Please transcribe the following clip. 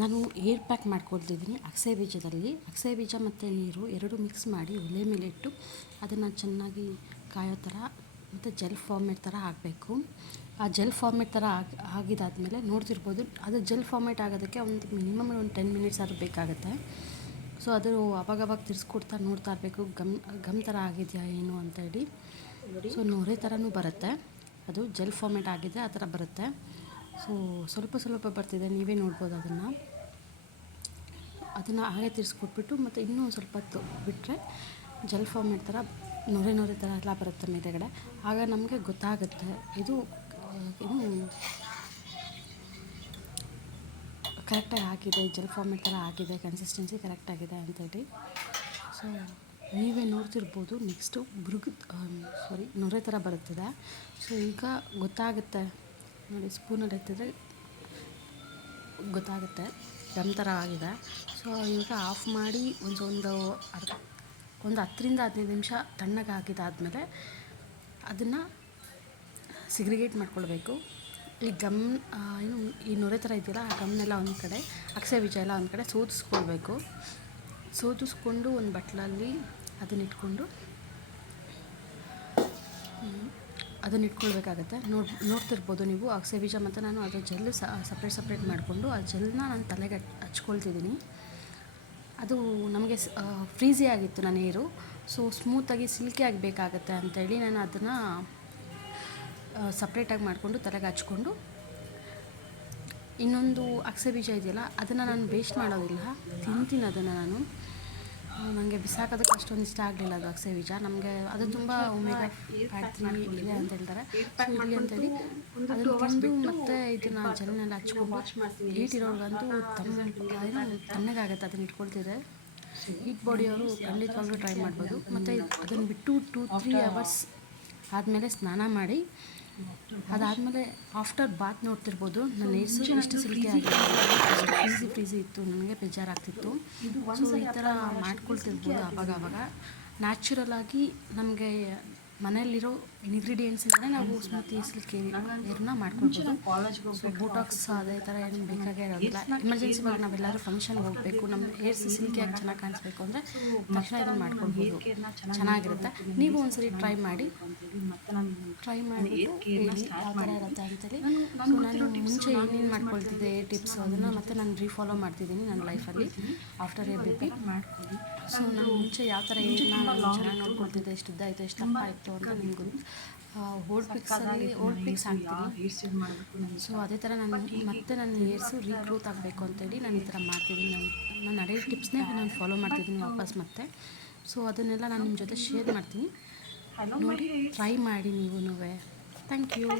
ನಾನು air pack ಮಾಡ್ಕೊಳ್ತಿದ್ದೀನಿ ಅಗಸೆ ಬೀಜದಲ್ಲಿ. ಅಗಸೆ ಬೀಜ ಮತ್ತು ನೀರು ಎರಡು ಮಿಕ್ಸ್ ಮಾಡಿ ಒಲೆ ಮೇಲೆ ಇಟ್ಟು ಅದನ್ನು ಚೆನ್ನಾಗಿ ಕಾಯೋ ಥರ ಮತ್ತು ಜೆಲ್ ಫಾರ್ಮೇಟ್ ಥರ ಆಗಬೇಕು. ಆ ಜೆಲ್ ಫಾರ್ಮೇಟ್ ಥರ ಆಗಿದಾದಮೇಲೆ ನೋಡ್ತಿರ್ಬೋದು, ಅದು ಜೆಲ್ ಫಾರ್ಮೇಟ್ ಆಗೋದಕ್ಕೆ ಒಂದು ಮಿನಿಮಮ್ ಒಂದು 10 ಮಿನಿಟ್ಸ್ ಆದರೂ ಬೇಕಾಗುತ್ತೆ. ಸೊ ಅದು ಅವಾಗವಾಗ ತಿರ್ಸ್ಕೊಡ್ತಾ ನೋಡ್ತಾ ಇರಬೇಕು, ಗಮ್ ಥರ ಆಗಿದೆಯಾ ಏನು ಅಂತೇಳಿ. ಸೊ ನೊರೆ ಥರನೂ ಬರುತ್ತೆ, ಅದು ಜೆಲ್ ಫಾರ್ಮೇಟ್ ಆಗಿದೆ ಆ ಥರ ಬರುತ್ತೆ. ಸೊ ಸ್ವಲ್ಪ ಬರ್ತಿದೆ, ನೀವೇ ನೋಡ್ಬೋದು ಅದನ್ನು ಹಾಗೆ ತಿರ್ಸ್ಕೊಟ್ಬಿಟ್ಟು ಮತ್ತು ಇನ್ನೂ ಸ್ವಲ್ಪ ಹೊತ್ತು ಬಿಟ್ಟರೆ ಜೆಲ್ ಫಾರ್ಮೇಟ್ ಥರ ನೊರೆ ಥರ ಎಲ್ಲ ಬರುತ್ತೆ ಮೇಲೆಗಡೆ. ಆಗ ನಮಗೆ ಗೊತ್ತಾಗುತ್ತೆ ಇದು ಕರೆಕ್ಟಾಗಿ ಆಗಿದೆ, ಜೆಲ್ ಫಾರ್ಮೇಟ್ ಥರ ಆಗಿದೆ, ಕನ್ಸಿಸ್ಟೆನ್ಸಿ ಕರೆಕ್ಟಾಗಿದೆ ಅಂತೇಳಿ. ಸೊ ನೀವೇ ನೋಡ್ತಿರ್ಬೋದು, ನೆಕ್ಸ್ಟು ನೊರೆ ಥರ ಬರುತ್ತದೆ. ಸೊ ಈಗ ಗೊತ್ತಾಗುತ್ತೆ ನೋಡಿ, ಸ್ಪೂನಲ್ಲಿ ಎತ್ತಿದ್ರೆ ಗೊತ್ತಾಗುತ್ತೆ ಗಮ್ ಥರ ಆಗಿದೆ. ಸೊ ಈಗ ಆಫ್ ಮಾಡಿ ಒಂದು 10ರಿಂದ 15 ನಿಮಿಷ ತಣ್ಣಗೆ ಹಾಕಿದಾದಮೇಲೆ ಅದನ್ನು ಸಿಗ್ರಿಗೇಟ್ ಮಾಡ್ಕೊಳ್ಬೇಕು. ಈ ಈ ನೊರೆ ಥರ ಇದೆಯಲ್ಲ, ಆ ಗಮ್ನೆಲ್ಲ ಒಂದು ಕಡೆ, ಅಗಸೆ ಬೀಜ ಎಲ್ಲ ಒಂದು ಕಡೆ ಸೋದಿಸ್ಕೊಂಡು ಒಂದು ಬಟ್ಲಲ್ಲಿ ಅದನ್ನಿಟ್ಕೊಂಡು ಇಟ್ಕೊಳ್ಬೇಕಾಗತ್ತೆ. ನೋಡ್ತಿರ್ಬೋದು ನೀವು ಅಗಸೆ ಬೀಜ ಮತ್ತು ನಾನು ಅದು ಜೆಲ್ ಸಪ್ರೇಟ್ ಮಾಡಿಕೊಂಡು ಆ ಜೆಲ್ನ ನಾನು ತಲೆಗೆ ಹಚ್ಕೊಳ್ತಿದ್ದೀನಿ. ಅದು ನಮಗೆ ಫ್ರೀಝಿ ಆಗಿತ್ತು ನನ್ನ ಹೇರು. ಸೊ ಸ್ಮೂತಾಗಿ ಸಿಲ್ಕಿ ಆಗಬೇಕಾಗತ್ತೆ ಅಂಥೇಳಿ ನಾನು ಅದನ್ನು ಸಪ್ರೇಟಾಗಿ ಮಾಡಿಕೊಂಡು ತಲೆಗೆ ಹಚ್ಕೊಂಡು, ಇನ್ನೊಂದು ಅಗಸೆ ಬೀಜ ಇದೆಯಲ್ಲ ಅದನ್ನು ನಾನು ವೇಸ್ಟ್ ಮಾಡೋದಿಲ್ಲ, ತಿಂತೀನಿ ಅದನ್ನು ನಾನು. ನನಗೆ ಬಿಸಾಕೋದಕ್ಕೆ ಅಷ್ಟೊಂದು ಇಷ್ಟ ಆಗಲಿಲ್ಲ ಅದು ಅಗಸೆ ಬೀಜ. ನಮಗೆ ಅದು ತುಂಬ ಒಮೆಗಾ ಫ್ಯಾಟ್ ಇದೆ ಅಂತ ಹೇಳ್ತಾರೆ. ಸೊ ಇರಲಿ ಅಂತೇಳಿ ಅದನ್ನು ತಂದು ಮತ್ತು ಇದನ್ನು ಜೆಲ್ನೆಲ್ಲ ಹಚ್ಕೊಂಡು ಹೀಟ್ ಇರೋರ್ಗಂತೂ ತಣ್ಣಗಾಗುತ್ತೆ. ಅದನ್ನು ಇಟ್ಕೊಳ್ತಿದ್ದೆ. ಹೀಟ್ ಬಾಡಿಯವರು ಖಂಡಿತವಾಗ್ಲೂ ಟ್ರೈ ಮಾಡ್ಬೋದು. ಮತ್ತು ಅದನ್ನು ಬಿಟ್ಟು 2-3 ಅವರ್ಸ್ ಆದಮೇಲೆ ಸ್ನಾನ ಮಾಡಿ, ಅದಾದಮೇಲೆ ಆಫ್ಟರ್ ಬಾತ್ ನೋಡ್ತಿರ್ಬೋದು ನನ್ನ ಹೇರ್ಸು ಎಷ್ಟು ಸಿಲ್ಕಿ ಆಗಿದೆ, ಫ್ರೀಝಿ ಇತ್ತು, ನನಗೆ ಬೇಜಾರಾಗ್ತಿತ್ತು. ಸೊ ಈ ಥರ ಮಾಡ್ಕೊಳ್ತಿರ್ಬೋದು ಆವಾಗ ನ್ಯಾಚುರಲ್ ಆಗಿ ನಮಗೆ ಮನೆಯಲ್ಲಿರೋ ಇಂಗ್ರೀಡಿಯೆಂಟ್ಸಿಂದಲೇ ನಾವು ಸ್ಮೂತಿ ಸಿಲ್ಕಿ ಹೇರ್ನ ಮಾಡ್ಕೊಳ್ಬೋದು. ಸೊ ಬೋಟಾಕ್ಸ್ ಅದೇ ಥರ ಏನು ಬೇಕಾಗೇ ಇರೋದಿಲ್ಲ. ಎಮರ್ಜೆನ್ಸಿ ಮಾಡಿ ನಾವೆಲ್ಲರೂ ಫಂಕ್ಷನ್ಗೆ ಹೋಗಬೇಕು, ನಮ್ಮ ಹೇರ್ಸ್ ಸಿಲ್ಕಿಯಾಗಿ ಚೆನ್ನಾಗಿ ಕಾಣಿಸ್ಬೇಕು ಅಂದರೆ ತಕ್ಷಣ ಇದನ್ನು ಮಾಡ್ಕೊಳ್ಬೋದು, ಚೆನ್ನಾಗಿರುತ್ತೆ. ನೀವು ಒಂದ್ಸರಿ ಟ್ರೈ ಮಾಡಿಬಿಟ್ಟು ಹೇಳಿ ಯಾವ ಥರ ಇರುತ್ತೆ ಅಂತೇಳಿ. ಸೊ ನಾನು ಮುಂಚೆ ಏನೇನು ಮಾಡ್ಕೊಳ್ತಿದ್ದೆ ಟಿಪ್ಸು ಅದನ್ನು ಮತ್ತೆ ನಾನು ರೀಫಾಲೋ ಮಾಡ್ತಿದ್ದೀನಿ ನನ್ನ ಲೈಫಲ್ಲಿ ಆಫ್ಟರ್ ಎ ಬೇಬಿ. ಸೊ ನಾನು ಮುಂಚೆ ಯಾವ ಥರ ಹೇರ್ನ ನಾನು ಚೆನ್ನಾಗಿ ನೋಡ್ಕೊಳ್ತಿದ್ದೆ, ಎಷ್ಟು ಉದ್ದ ಆಯಿತು, ಎಷ್ಟು ದಪ್ಪ ಆಯಿತು ಅಂತ ನಿಮಗೂ ಓಲ್ಡ್ ಪಿಕ್ಸ್ ಹಾಕ್ತೀನಿ. ಸೊ ಅದೇ ಥರ ನಾನು ಮತ್ತೆ ನನ್ನ ಹೇರ್ಸು ರೀಗ್ರೋತ್ ಆಗಬೇಕು ಅಂತೇಳಿ ನಾನು ಈ ಥರ ಮಾಡ್ತಿದ್ದೀನಿ. ನಾನು ಅದೇ ಟಿಪ್ಸ್ನೇ ನಾನು ಫಾಲೋ ಮಾಡ್ತಿದ್ದೀನಿ ವಾಪಸ್ ಮತ್ತೆ. ಸೊ ಅದನ್ನೆಲ್ಲ ನಾನು ನಿಮ್ಮ ಜೊತೆ ಶೇರ್ ಮಾಡ್ತೀನಿ, ನೋಡಿ ಟ್ರೈ ಮಾಡಿ ನೀವೂ. Thank you.